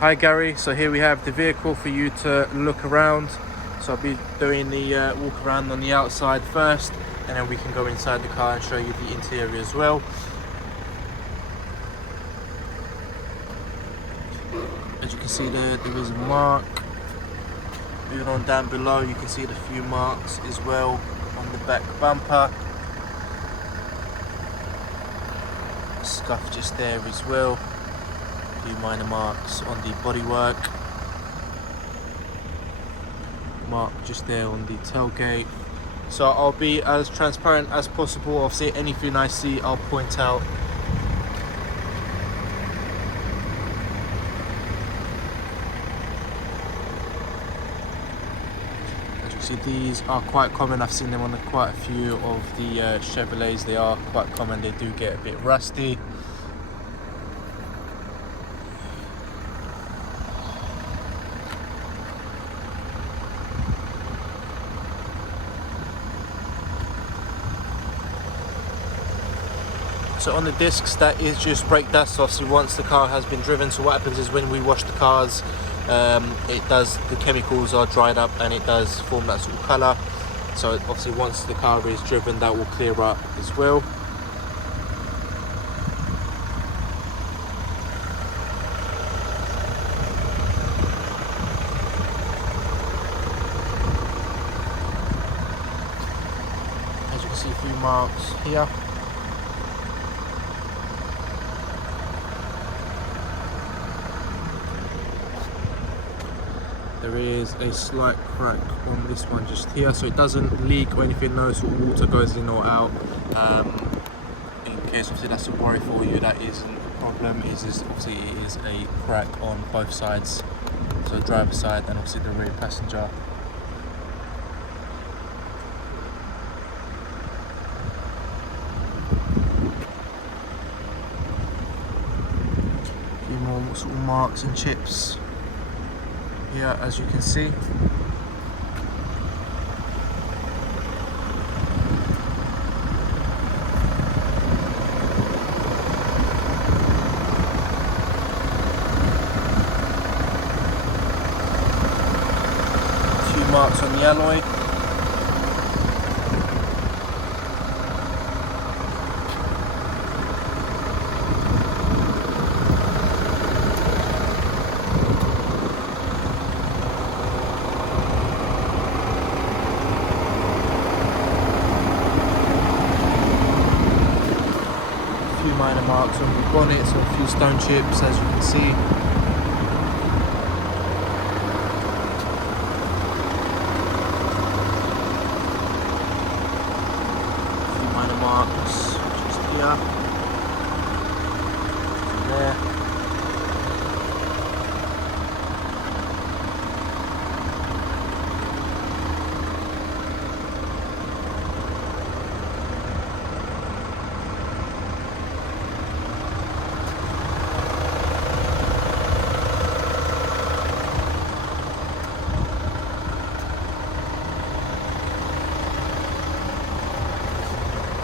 Hi Gary, so here we have the vehicle for you to look around. So I'll be doing the walk around on the outside first, and then we can go inside the car and show you the interior as well. As you can see there is a mark. Moving on down below, you can see the few marks as well on the back bumper. Scuff just there as well. A few minor marks on the bodywork. Mark just there on the tailgate. So I'll be as transparent as possible. Obviously anything I see I'll point out. As you see, these are quite common. I've seen them on quite a few of the Chevrolets. They are quite common. They do get a bit rusty. So on the discs, that is just brake dust. Obviously once the car has been driven, so what happens is when we wash the cars, the chemicals are dried up and it does form that sort of colour. So obviously once the car is driven, that will clear up as well. As you can see, a few marks here. There is a slight crack on this one just here, so it doesn't leak or anything, no sort of water goes in or out. In case obviously that's a worry for you, that isn't a problem. It is obviously it is a crack on both sides, so driver's side and obviously the rear passenger. A few more sort of marks and chips here, as you can see. A few marks on the alloy. Minor marks on the bonnet, so a few stone chips, as you can see. A few minor marks just here, there.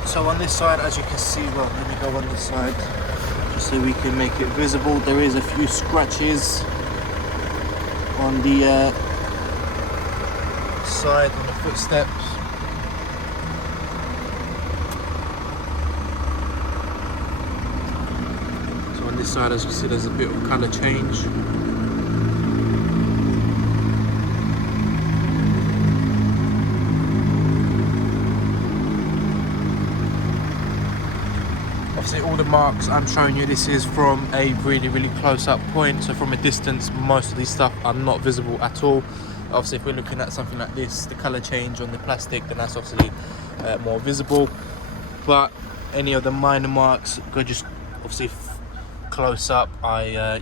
So on this side, as you can see, well, let me go on this side just so we can make it visible. There is a few scratches on the side, on the footsteps. So on this side, as you can see, there's a bit of colour change. Obviously all the marks I'm showing you, this is from a really close up point, so from a distance most of these stuff are not visible at all. Obviously if we're looking at something like this, the colour change on the plastic, then that's obviously more visible, but any of the minor marks go just obviously close up,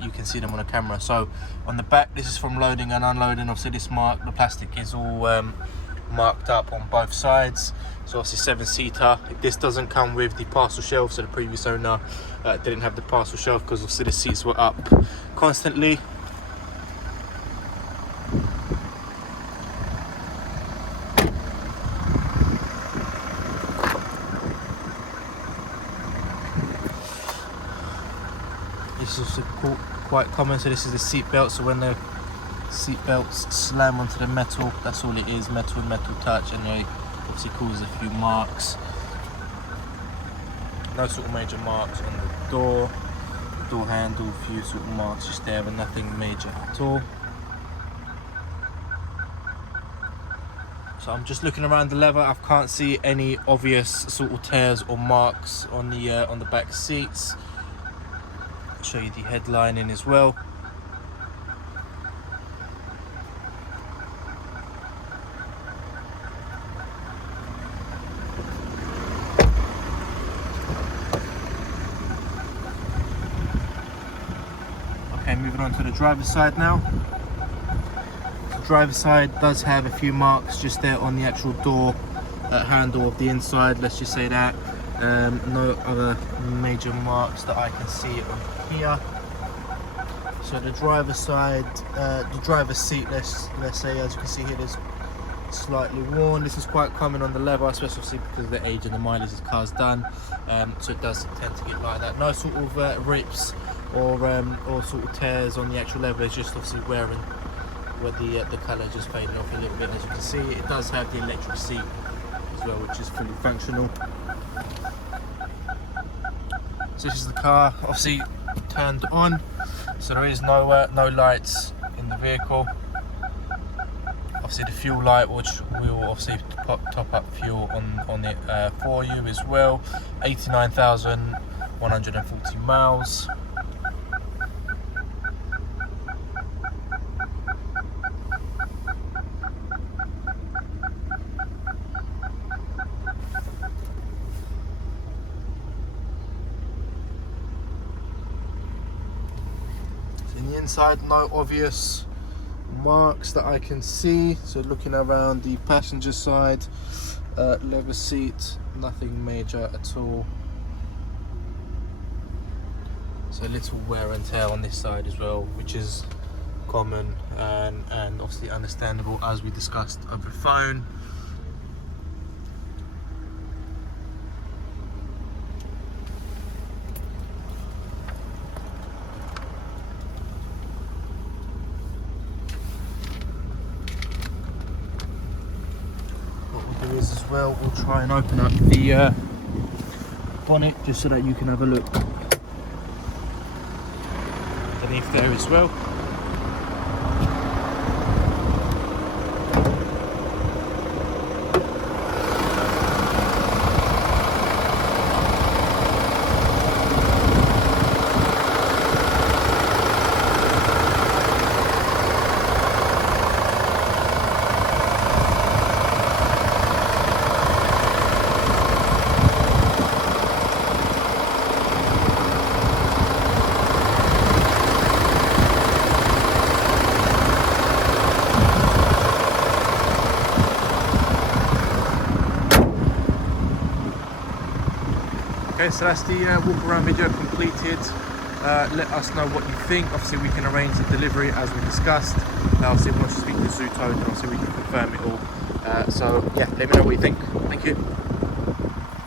you can see them on the camera. So on the back, this is from loading and unloading. Obviously this mark, the plastic is all marked up on both sides. So obviously 7-seater. This doesn't come with the parcel shelf, so the previous owner didn't have the parcel shelf because obviously the seats were up constantly. This is also quite common. So this is the seat belt, so when the seat belts slam onto the metal, that's all it is, metal and metal touch, and it obviously causes a few marks. No sort of major marks on the door handle, a few sort of marks just there, but nothing major at all. So I'm just looking around the leather. I can't see any obvious sort of tears or marks on the back seats. I'll show you the headlining as well. Okay, moving on to the driver's side now. The driver's side does have a few marks just there on the actual door handle of the inside, let's just say that. No other major marks that I can see on here. So the driver's side, the driver's seat, let's say, as you can see here, there's slightly worn. This is quite common on the leather, especially because of the age and the mileage this car's done. So it does tend to get like that. No sort of rips or sort of tears on the actual leather. It's just obviously wearing where the colour just fading off a little bit. As you can see, it does have the electric seat as well, which is fully functional. So this is the car, obviously turned on, so there is no lights in the vehicle. Obviously the fuel light, which will obviously top up fuel on it for you as well. 89,140 miles. In the inside, no obvious marks that I can see. So looking around the passenger side, leather seat, nothing major at all. So a little wear and tear on this side as well, which is common and obviously understandable, as we discussed over the phone. As well, we'll try and open up the bonnet just so that you can have a look underneath there as well. Okay, so that's the walk around video completed. Let us know what you think. Obviously we can arrange the delivery as we discussed. Obviously once you speak to Zootone, then obviously we can confirm it all. So yeah, let me know what you think. Thank you.